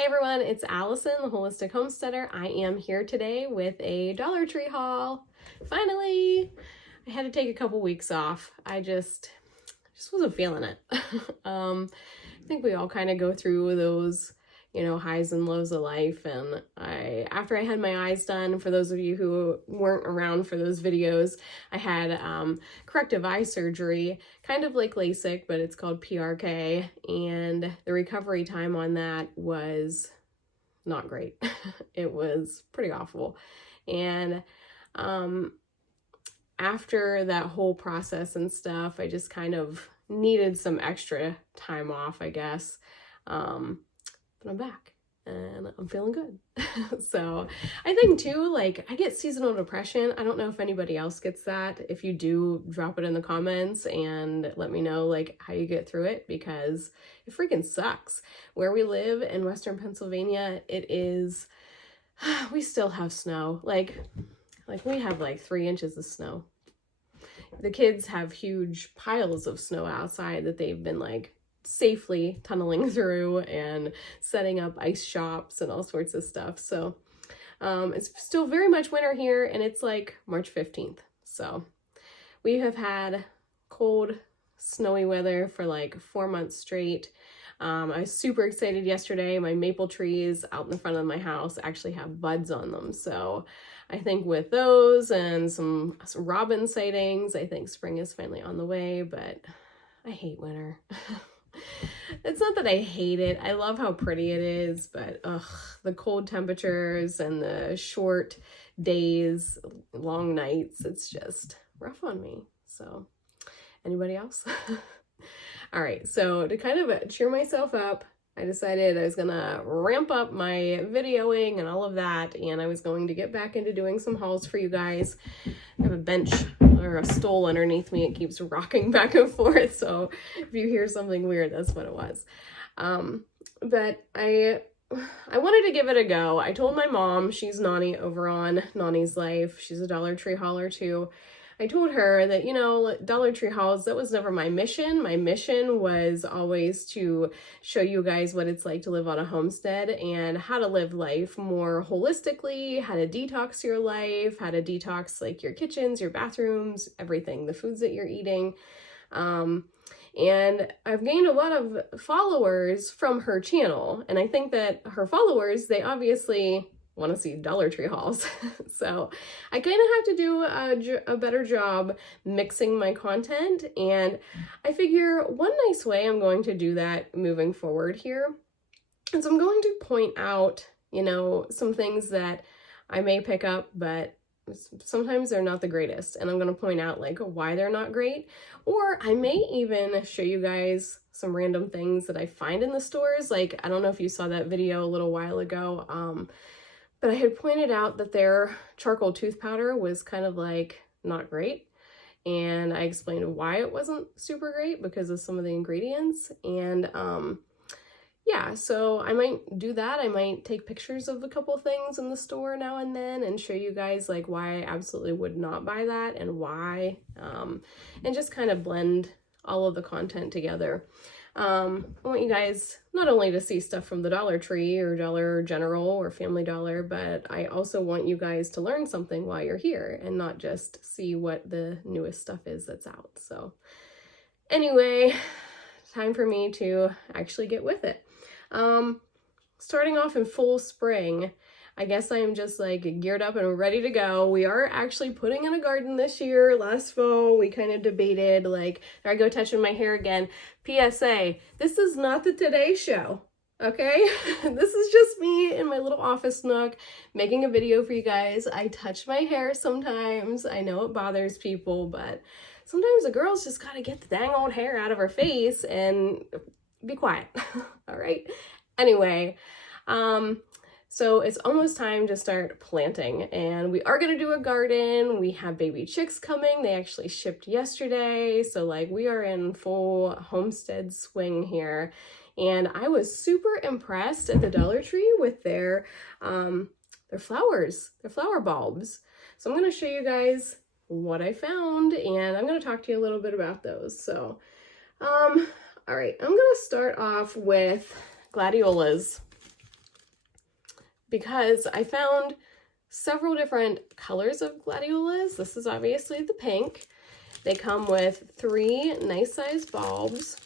Hey everyone, it's Allison, the Holistic Homesteader. I am here today with a Dollar Tree haul. Finally! I had to take a couple weeks off. I just wasn't feeling it. I think we all kind of go through those, highs and lows of life. And after I had my eyes done, for those of you who weren't around for those videos, I had corrective eye surgery, kind of like LASIK, but it's called PRK. And the recovery time on that was not great. It was pretty awful. And after that whole process and stuff, I just kind of needed some extra time off, I guess. But I'm back and I'm feeling good. So I think too, like, I get seasonal depression. I don't know if anybody else gets that. If you do, drop it in the comments and let me know like how you get through it, because it freaking sucks. Where we live in Western Pennsylvania, we still have snow. Like we have like 3 inches of snow. The kids have huge piles of snow outside that they've been like safely tunneling through and setting up ice shops and all sorts of stuff. So it's still very much winter here, and it's like March 15th. So we have had cold, snowy weather for like 4 months straight. I was super excited yesterday. My maple trees out in the front of my house actually have buds on them. So I think with those and some robin sightings, I think spring is finally on the way, but I hate winter. It's not that I hate it. I love how pretty it is, but the cold temperatures and the short days, long nights, it's just rough on me. So anybody else? All right, so to kind of cheer myself up, I decided I was gonna ramp up my videoing and all of that, and I was going to get back into doing some hauls for you guys. I have a bench or a stool underneath me. It keeps rocking back and forth, so if you hear something weird, that's what it was. But I wanted to give it a go. I told my mom, she's Nani over on Nani's Life. She's a Dollar Tree hauler too. I told her that, Dollar Tree hauls, that was never my mission. My mission was always to show you guys what it's like to live on a homestead and how to live life more holistically, how to detox your life, how to detox like your kitchens, your bathrooms, everything, the foods that you're eating. And I've gained a lot of followers from her channel. And I think that her followers, they obviously want to see Dollar Tree hauls. So I kind of have to do a better job mixing my content, and I figure one nice way I'm going to do that moving forward here is I'm going to point out, some things that I may pick up, but sometimes they're not the greatest, and I'm going to point out like why they're not great, or I may even show you guys some random things that I find in the stores. Like, I don't know if you saw that video a little while ago, but I had pointed out that their charcoal tooth powder was kind of like not great. And I explained why it wasn't super great because of some of the ingredients. And yeah, so I might do that. I might take pictures of a couple things in the store now and then and show you guys like why I absolutely would not buy that and why, and just kind of blend all of the content together. I want you guys not only to see stuff from the Dollar Tree or Dollar General or Family Dollar, but I also want you guys to learn something while you're here and not just see what the newest stuff is that's out. So anyway, time for me to actually get with it. Starting off in full spring, I guess I am just like geared up and ready to go. We are actually putting in a garden this year. Last fall, we kind of debated, like, there I go touching my hair again. PSA, this is not the Today Show, okay? This is just me in my little office nook making a video for you guys. I touch my hair sometimes. I know it bothers people, but sometimes a girl's just gotta get the dang old hair out of her face and be quiet, all right? Anyway, so it's almost time to start planting, and we are going to do a garden. We have baby chicks coming. They actually shipped yesterday. So like we are in full homestead swing here. And I was super impressed at the Dollar Tree with their flowers, their flower bulbs. So I'm going to show you guys what I found, and I'm going to talk to you a little bit about those. So, all right, I'm going to start off with gladiolas. because I found several different colors of gladiolas. This is obviously the pink. They come with 3 nice sized bulbs.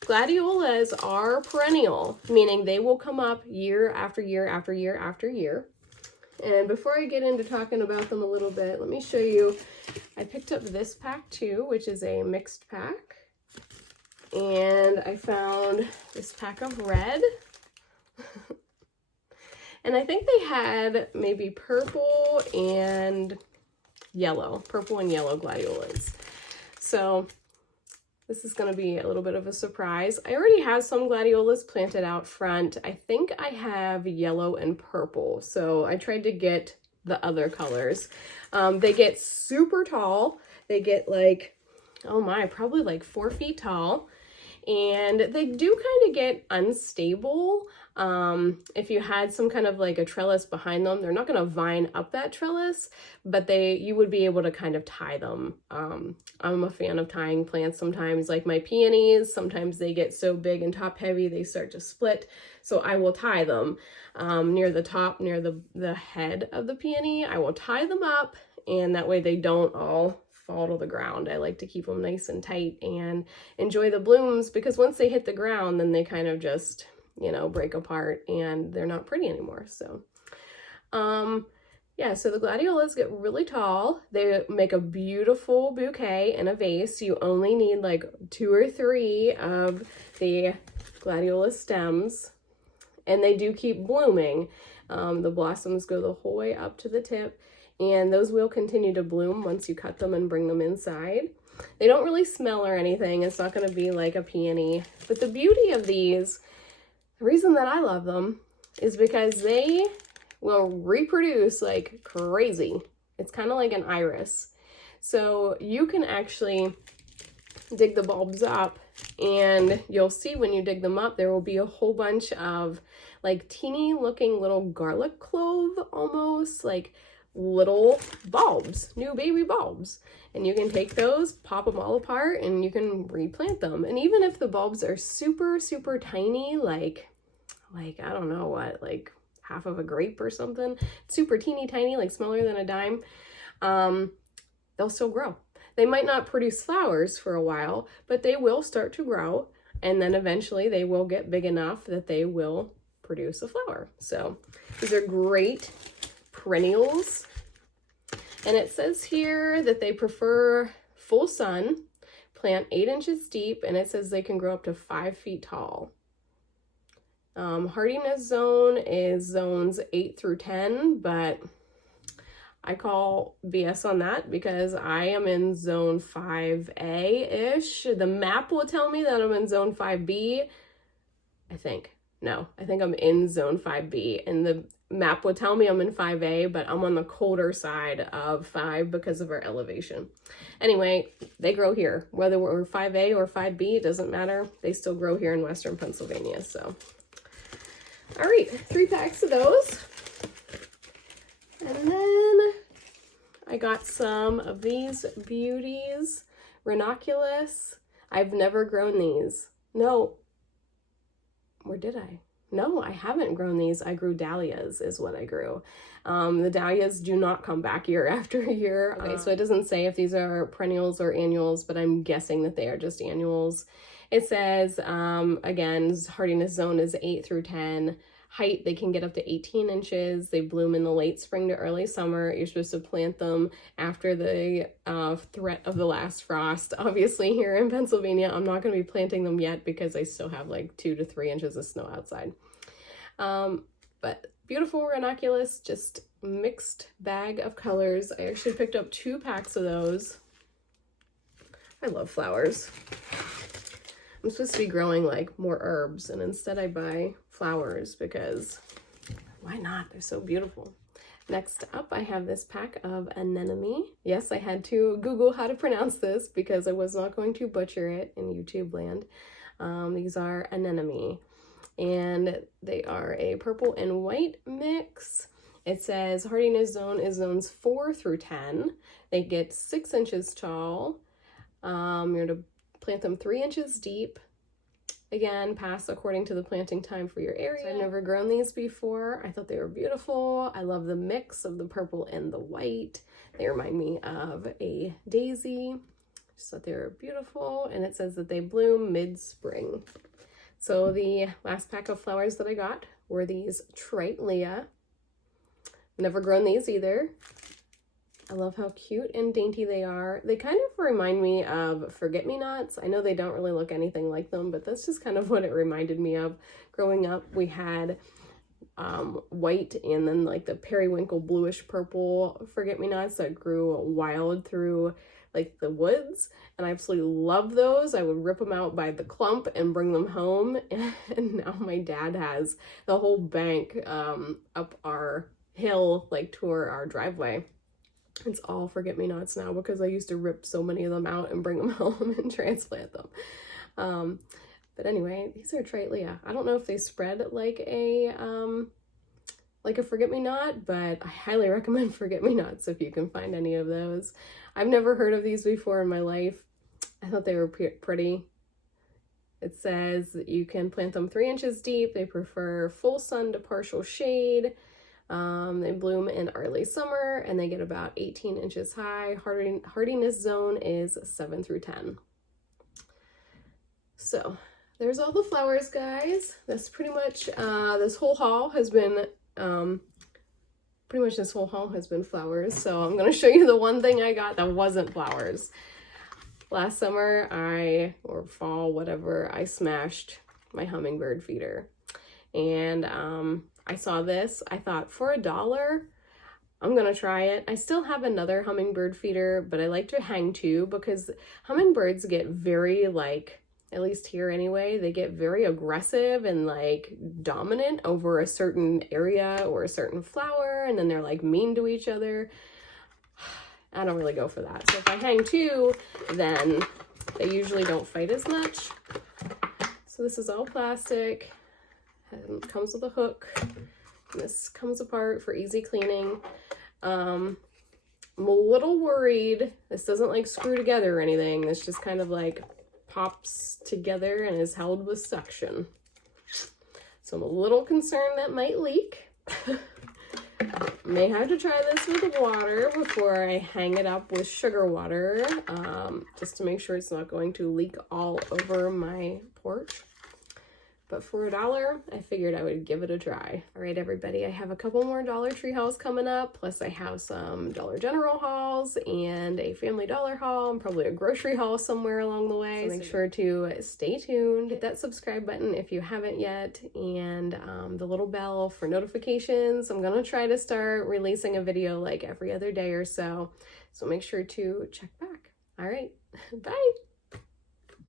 Gladiolas are perennial, meaning they will come up year after year after year after year. And before I get into talking about them a little bit, let me show you, I picked up this pack too, which is a mixed pack. And I found this pack of red. And I think they had maybe purple and yellow gladiolas. So this is going to be a little bit of a surprise. I already have some gladiolas planted out front. I think I have yellow and purple, so I tried to get the other colors. They get super tall. They get like, oh my, probably like 4 feet tall. And they do kind of get unstable. If you had some kind of like a trellis behind them, they're not going to vine up that trellis, but you would be able to kind of tie them. I'm a fan of tying plants sometimes, like my peonies. Sometimes they get so big and top heavy, they start to split. So I will tie them near the top, near the head of the peony. I will tie them up, and that way they don't all fall to the ground. I like to keep them nice and tight and enjoy the blooms, because once they hit the ground, then they kind of just, you know, break apart and they're not pretty anymore. So, yeah, so the gladiolas get really tall. They make a beautiful bouquet in a vase. You only need like 2 or 3 of the gladiola stems, and they do keep blooming. The blossoms go the whole way up to the tip, and those will continue to bloom once you cut them and bring them inside. They don't really smell or anything. It's not going to be like a peony. But the beauty of these, the reason that I love them, is because they will reproduce like crazy. It's kind of like an iris. So you can actually dig the bulbs up, and you'll see when you dig them up, there will be a whole bunch of like teeny looking little garlic clove, almost like little bulbs, new baby bulbs. And you can take those, pop them all apart, and you can replant them. And even if the bulbs are super, super tiny, like I don't know what, like half of a grape or something, super teeny tiny, like smaller than a dime, they'll still grow. They might not produce flowers for a while, but they will start to grow. And then eventually they will get big enough that they will produce a flower. So these are great perennials. And it says here that they prefer full sun, plant 8 inches deep, and it says they can grow up to 5 feet tall. Hardiness zone is zones 8 through 10, but I call BS on that because I am in zone 5A-ish. The map will tell me that I'm in zone 5B, I think. No, I think I'm in zone 5B, and the map would tell me I'm in 5A, but I'm on the colder side of 5 because of our elevation. Anyway, they grow here. Whether we're 5A or 5B, it doesn't matter. They still grow here in Western Pennsylvania, so. All right, 3 packs of those. And then I got some of these beauties, ranunculus. I've never grown these. No, where did I? No, I haven't grown these. I grew dahlias is what I grew. The dahlias do not come back year after year. Okay, so it doesn't say if these are perennials or annuals, but I'm guessing that they are just annuals. It says, again, hardiness zone is 8 through 10. Height, they can get up to 18 inches. They bloom in the late spring to early summer. You're supposed to plant them after the threat of the last frost. Obviously, here in Pennsylvania, I'm not going to be planting them yet because I still have like 2 to 3 inches of snow outside. But beautiful ranunculus, just mixed bag of colors. I actually picked up 2 packs of those. I love flowers. I'm supposed to be growing like more herbs, and instead I buy flowers because why not? They're so beautiful. Next up, I have this pack of anemone. Yes, I had to Google how to pronounce this because I was not going to butcher it in YouTube land. These are anemone, and they are a purple and white mix. It says hardiness zone is zones 4 through 10. They get 6 inches tall. You're to plant them 3 inches deep, Again, pass according to the planting time for your area. So I've never grown these before. I thought they were beautiful. I love the mix of the purple and the white. They remind me of a daisy. Just thought they were beautiful. And it says that they bloom mid-spring. So the last pack of flowers that I got were these Tritelia. Never grown these either. I love how cute and dainty they are. They kind of remind me of forget-me-nots. I know they don't really look anything like them, but that's just kind of what it reminded me of. Growing up, we had white and then like the periwinkle bluish purple forget-me-nots that grew wild through like the woods, and I absolutely love those. I would rip them out by the clump and bring them home, and now my dad has the whole bank up our hill, like to our driveway. It's all forget-me-nots now because I used to rip so many of them out and bring them home and transplant them. But anyway, these are Tritelia. I don't know if they spread like a forget-me-not, but I highly recommend forget-me-nots if you can find any of those. I've never heard of these before in my life. I thought they were pretty. It says that you can plant them 3 inches deep. They prefer full sun to partial shade. They bloom in early summer and they get about 18 inches high. Hardiness zone is 7 through 10. So there's all the flowers, guys. That's pretty much, this whole haul has been, flowers. So I'm going to show you the one thing I got that wasn't flowers. Last summer, or fall, whatever, I smashed my hummingbird feeder. And, I saw this. I thought for $1, I'm going to try it. I still have another hummingbird feeder, but I like to hang 2 because hummingbirds get very, like, at least here anyway, they get very aggressive and like dominant over a certain area or a certain flower, and then they're like mean to each other. I don't really go for that. So if I hang 2, then they usually don't fight as much. So this is all plastic. It comes with a hook. This comes apart for easy cleaning. I'm a little worried. This doesn't like screw together or anything. This just kind of like pops together and is held with suction. So I'm a little concerned that might leak. May have to try this with water before I hang it up with sugar water, just to make sure it's not going to leak all over my porch. But for $1, I figured I would give it a try. All right, everybody, I have a couple more Dollar Tree hauls coming up. Plus I have some Dollar General hauls and a Family Dollar haul and probably a grocery haul somewhere along the way. So make sure to stay tuned. Hit that subscribe button if you haven't yet, and the little bell for notifications. I'm gonna try to start releasing a video like every other day or so. So make sure to check back. All right, bye.